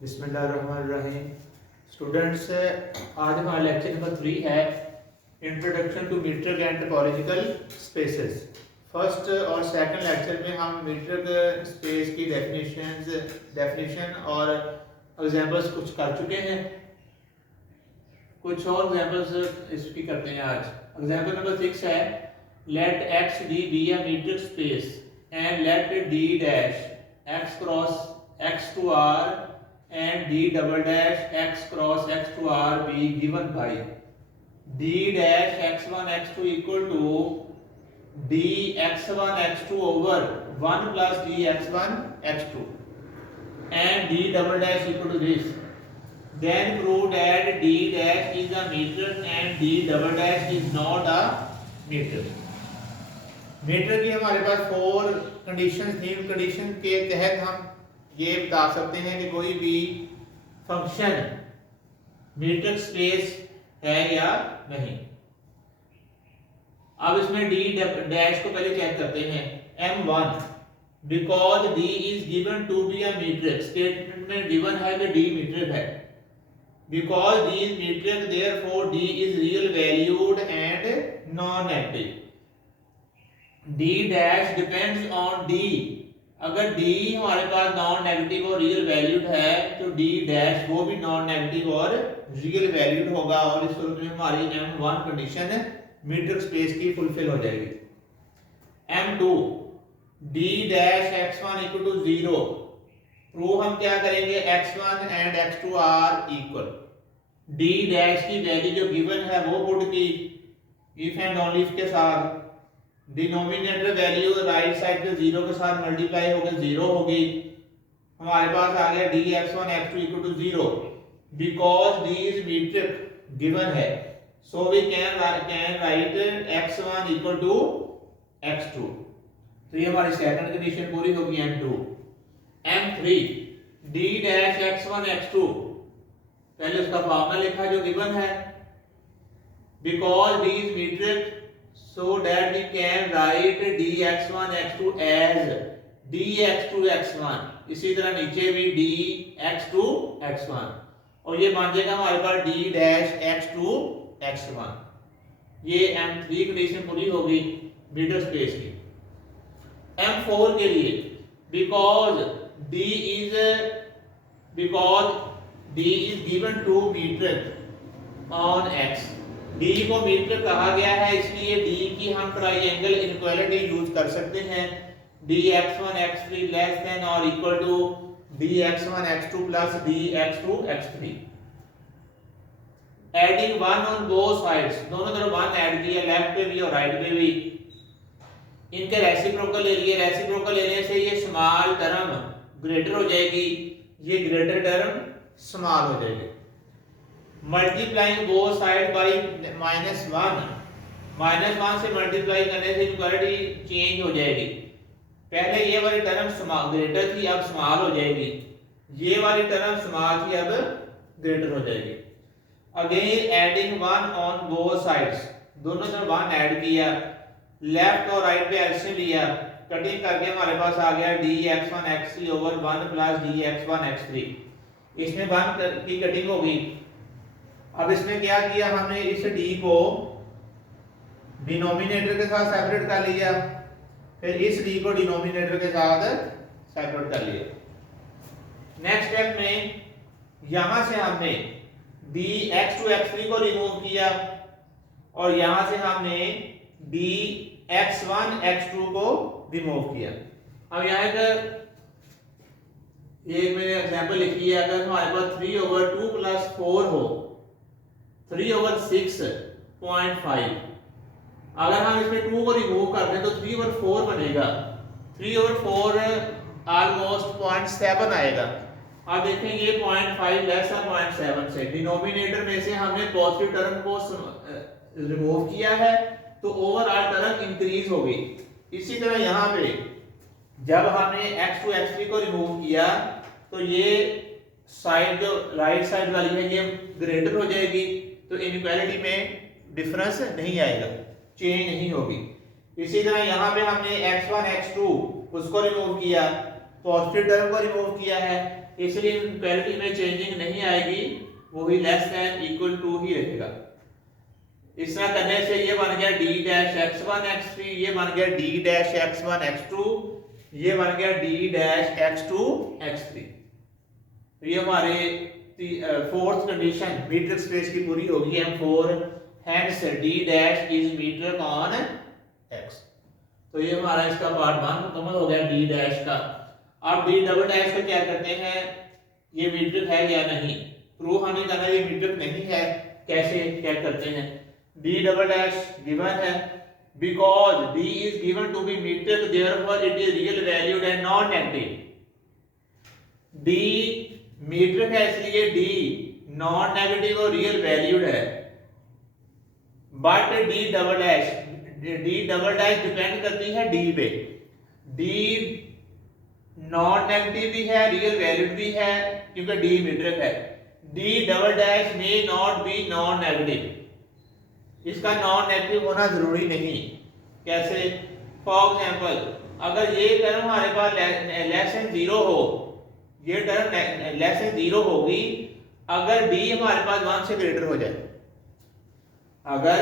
बिस्मिल्लाहिर्रहमानिर्रहीम। स्टूडेंट्स, आज हमारा लेक्चर नंबर 3 है introduction to metric and topological spaces. First और सेकंड लेक्चर में हम मीट्रिक स्पेस की डेफिनेशन और एग्जांपल्स कुछ कर चुके हैं। कुछ और एग्जांपल्स इसकी करते हैं आज। एग्जांपल नंबर 6 है, let X D be a metric space and let D dash X cross X to R and d double dash x cross x to r be given by d dash x1 x2 equal to d x1 x2 over 1 plus d x1 x2 and d double dash equal to this. Then prove that d dash is a metric and d double dash is not a metric. Metric की हमारे पास 4 conditions थी। Condition के तहत हम ये बता सकते हैं कि कोई भी फंक्शन मीट्रिक स्पेस है या नहीं। अब इसमें डी डैश को पहले चेक करते हैं। M1 because D is given to be a metric, statement में गिवन है कि डी मीट्रिक है। Because D is metric therefore D is real valued and non negative. D dash depends on D. अगर d हमारे पास non negative और real valued है तो d डैश वो भी नॉन नेगेटिव और रियल वैल्यूड होगा और इस सूरत में हमारी M1 कंडीशन मीट्रिक स्पेस की फुलफिल हो जाएगी। M2 d dash x1 equal to 0। Prove हम क्या करेंगे, x1 and x2 are equal. d dash की वैल्यू जो गिवन है वो पुट की इफ एंड ओनली इफ के साथ। डिनोमिनेटर वैल्यू राइट साइड पे 0 के साथ मल्टीप्लाई होकर 0 होगी। हमारे पास आ गया D x1 x2 equal to 0 because D is metric given है। So we can write x1 equal to x2। तो ये हमारी सेकंड कंडीशन पूरी होगी। M2 M3 d dash x1 x2, पहले उसका फॉर्मूला लिखा जो गिवन है। Because D is metric so that we can write dx1 x2 as dx2 x1। इसी तरह नीचे भी dx2 x1 और ये बन जाएगा हमारे पास d डैश x2 x1। ये M3 कंडीशन पूरी होगी मीट्रिक स्पेस की। M4 के लिए because d is given to metric on x। d को मीट्रिक कहा गया है इसलिए d की हम ट्रायंगल इनइक्वालिटी यूज कर सकते हैं। dx1 x3 लेस देन और equal to dx1 x2 plus dx2 x3। Adding 1 on both sides, दोनों तरफ 1 ऐड किया, लेफ्ट पे भी और राइट पे भी। इनके रेसिप्रोकल ले लिए। रेसिप्रोकल लेने से ये स्मॉल टर्म ग्रेटर हो जाएगी, ये ग्रेटर टर्म स्मॉल हो जाएगी। मल्टीप्लाइंग बोथ साइड बाई -1, -1 से मल्टीप्लाई करने से इक्वालिटी चेंज हो जाएगी। पहले ये वाली टर्म स्मॉल ग्रेटर थी, अब स्मॉल हो जाएगी। ये वाली टर्म स्मॉल थी, अब ग्रेटर हो जाएगी। Again adding 1 on both sides, दोनों तरफ 1 ऐड किया, लेफ्ट और राइट पे एलसीएम लिया, कटिंग करके हमारे पास आ गया dx1 x3 over 1 plus dx1 x3। इसमें 1 की कटिंग होगी। अब इसमें क्या किया हमने, इस d को डिनोमिनेटर के साथ सेपरेट कर लिया, फिर इस d को डिनोमिनेटर के साथ सेपरेट कर लिया। नेक्स्ट स्टेप में यहां से हमने dx2 x3 को रिमूव किया और यहां से हमने dx1 x2 को रिमूव किया। अब यहां एक मैंने एग्जांपल लिखी है। अगर हमारे पास 3 ओवर 2 प्लस 4 हो, 3 ओवर 6.5, अगर हम इसमें 2 को रिमूव कर दें तो 3 ओवर 4 बनेगा। 3 ओवर 4 ऑलमोस्ट 0.7 आएगा। अब देखें ये 0.5 लेस है 0.7 से। डिनोमिनेटर में से हमने पॉजिटिव टर्म को रिमूव किया है तो ओवरऑल टर्म इंक्रीज हो गई। इसी तरह यहाँ पे जब हमने x2 x3 को रिमूव किया तो ये साइड जो राइट साइड वाली है ये ग्रेटर हो जाएगी, तो इनइक्वालिटी में डिफरेंस नहीं आएगा, चेंज नहीं होगी। इसी तरह यहाँ पे हमने x1 x2 उसको रिमूव किया, पॉजिटिव टर्म को रिमूव किया है, इसलिए इनक्वालिटी में चेंजिंग नहीं आएगी, वही लेस देन इक्वल टू ही रहेगा। इस तरह करने से ये बन गया d डैश x1 x3, ये बन गया d डैश x1 x2, ये बन गया d डैश x2 x3। तो ये हमारे फोर्थ कंडीशन मीट्रिक स्पेस की पूरी होगी M4, hence d dash is metric on x। तो ये हमारा इसका पार्ट 1 मुकम्मल हो गया d डैश का। अब d डबल डैश का क्या करते हैं, ये मीट्रिक है या नहीं, प्रूव हमें करना ये मीट्रिक नहीं है, कैसे क्या करते हैं। d डबल डैश गिवन है, because d is given to be metric, therefore it is real valued and non negative। d metric है इसलिए d नॉन नेगेटिव और रियल वैल्यूड है। But d double dash depend करती है d पे। d non negative भी है, real valued भी है, क्योंकि d मीट्रिक है। d double dash may not be non negative, इसका नॉन नेगेटिव होना जरूरी नहीं। कैसे, फॉर एग्जांपल अगर ये टर्म हमारे पास लेस देन 0 हो, ये टर्म लेस देन 0 होगी अगर d हमारे पास 1 से ग्रेटर हो जाए। अगर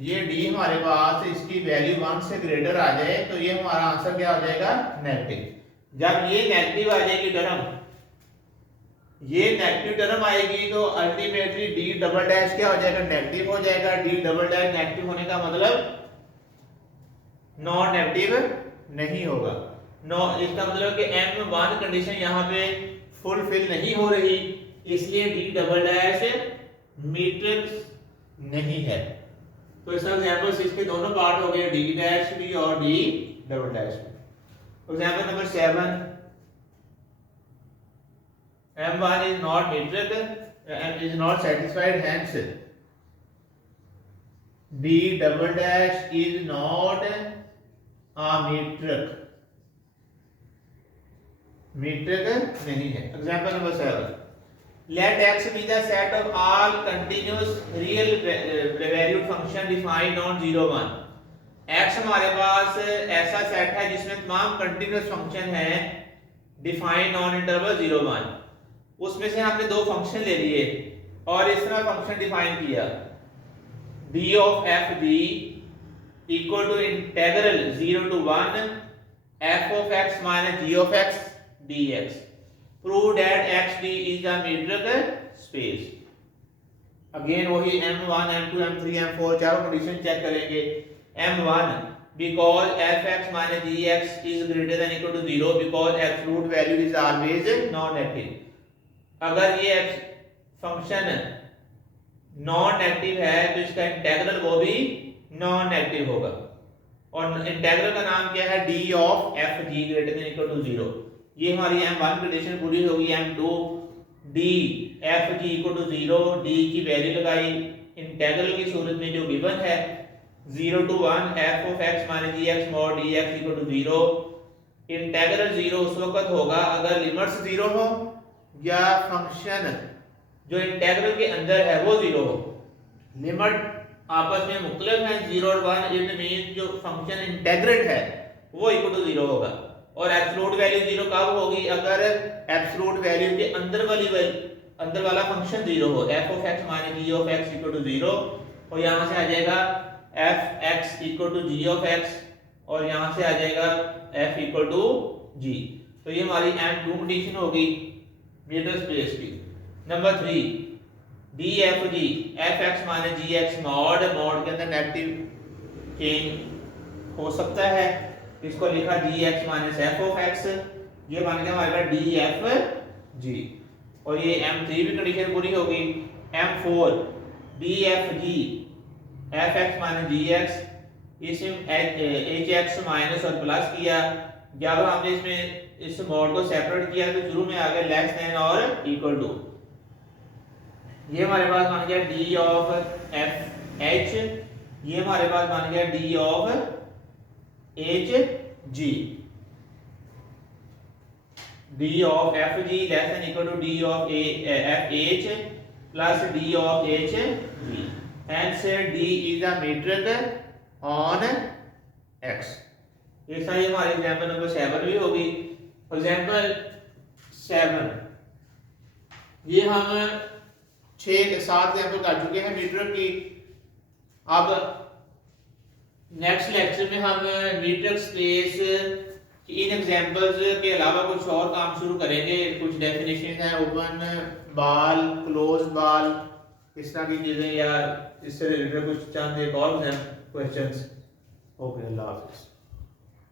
ये d हमारे पास इसकी वैल्यू 1 से ग्रेटर आ जाए तो ये हमारा आंसर क्या हो जाएगा, नेगेटिव। जब ये नेगेटिव आ जाएगी टर्म, ये नेगेटिव टर्म आएगी तो अल्टीमेटली d डबल डैश क्या हो जाएगा, नेगेटिव हो जाएगा। d डबल डैश नेगेटिव होने का मतलब नॉन नेगेटिव नहीं होगा। नो, इसका मतलब कि M1 कंडीशन यहाँ पे फुलफिल नहीं हो रही, इसलिए d डबल डैश मीट्रिक नहीं है। तो इसका एग्जांपल्स इसके दोनों पार्ट हो गए, d डैश भी और d डबल डैश भी। Example number 7, M1 is not metric and is not satisfied, hence d double dash is not a metric, metric नहीं है। Example number 7, let x be the set of all continuous real valued function defined on 0 1। x हमारे पास ऐसा set है जिसमें तमाम continuous function हैं defined on interval 0 1। उसमें से हमने दो फंक्शन ले लिए और इस तरह फंक्शन डिफाइन किया, d of f b equal to integral 0 to 1 f of x minus g of x dx। prove that xd is a metric space। Again वही m1 m2 m3 m4 चारों condition check करेंगे। m1 because fx minus gx is greater than equal to 0 because absolute value is always non negative। अगर ये function non negative है तो इसका integral वो भी नॉन नेगेटिव होगा। और इंटीग्रल का नाम क्या है, d of f g greater than equal to 0। ये हमारी m1 कंडीशन पूरी होगी। m2 d f g equal to 0, d की वैल्यू लगाई इंटीग्रल की सूरत में जो गिवन है 0 to 1 f of x minus gx mod dx equal to 0। Integral 0 उस वक्त होगा अगर लिमिट्स 0 हो या फंक्शन जो इंटीग्रल के अंदर है वो 0 हो। लिमिट आपस में मुख्तलिफ हैं 0 और 1, इट मींस जो फंक्शन इंटीग्रेट है वो इक्वल टू 0 होगा। और एब्सोल्यूट वैल्यू 0 कब होगी, अगर एब्सोल्यूट वैल्यू के अंदर वाला फंक्शन 0 हो। f of x minus g of x equal to 0 और यहां से आ जाएगा f x equal to g of x और यहां से आ जाएगा f इक्वल टू g। तो ये हमारी M2 कंडीशन होगी मीट्रिक स्पेस की। Number 3, dfg fx minus gx mod के अंदर नेगेटिव चेंज हो सकता है, इसको लिखा gx minus f of x, ये बन गया हमारे पास dfg। और ये M3 भी कंडीशन पूरी होगी। M4 dfg fx minus gx, इसमें hx माइनस और प्लस किया, जब हमने इसमें इस मॉड को सेपरेट किया तो शुरू में आ गया लेस देन और इक्वल टू। ये हमारे पास बन गया d ऑफ f h, ये हमारे पास बन गया d of h g। d of f g less than equal to d of f h plus d of h g। Hence d is a metric on x। इस तरह हमारी example number 7 भी होगी। Example 7, ये हम 6-7 example कर चुके हैं मीटर की। अब नेक्स्ट लेक्चर में हम मीटर स्पेस इन एग्जांपल्स के अलावा कुछ और काम शुरू करेंगे। कुछ डेफिनेशन है, ओपन बाल, क्लोज बाल, इस तरह की चीज़ें, या इससे रिलेटेड कुछ चंद एक और क्वेश्चंस। ओके, अल्लाह हाफिज़।